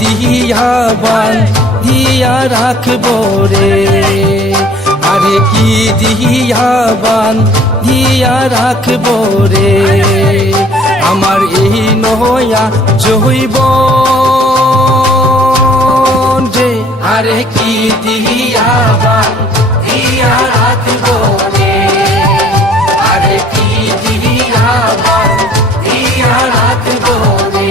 দিয়া বান্ধিয়া রাখবো রে, আরে কি দিয়া বান্ধিয়া রাখবো রে, আমার এই নয়া যৌবন রে, আরে কি দিয়া বান্ধিয়া রাখবো রে, আরে কি দিয়া বান্ধিয়া রাখবো রে।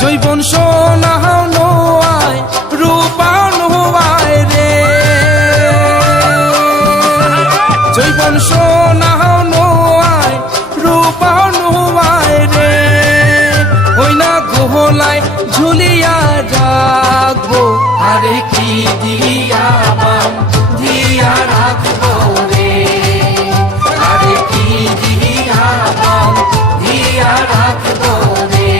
জৈবন সোনা নোয়ায় রূপা নোয়ায় রে, জৈবন সোনা নোয়ায় রূপা নোয়ায় রে, ওই না গোহলায় ঝুলিয়া রাখবো, আরে কি দিয়া বান্ধিয়া রাখবো রে, আরে কি দিয়া বান্ধিয়া রাখবো রে।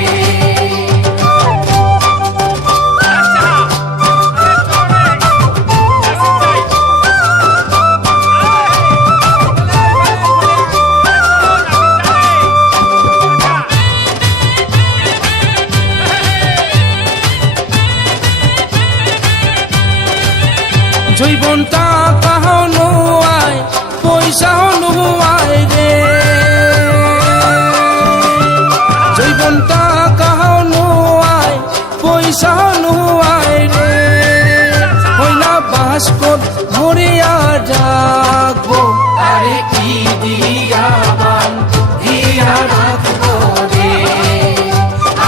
জৈবন টাকা নোয়ায় পয়সা নোয়ায় রে, জৈবন টাকা নোয়ায় পয়সা নোয়ায় রে, ওই না বাস্কট ভরিয়া রাখবো, আরে কি দিয়া বান্ধিয়া রাখবো রে,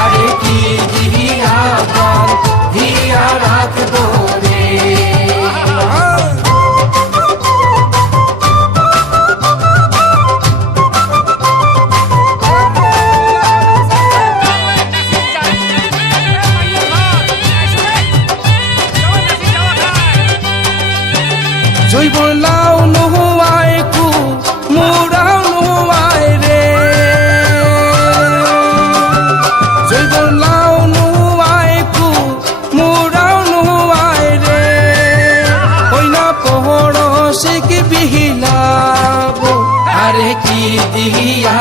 আরে কি দিয়া বান্ধিয়া রাখবো রে। জৈবন লাউ নোয়ায় কু মুরাও নোয়ায় রে, জৈবন লাউ নোয়ায় কু মুরাও নোয়ায় রে, ওই না পড়শিক বিহিলাবো, আরে কি দিয়া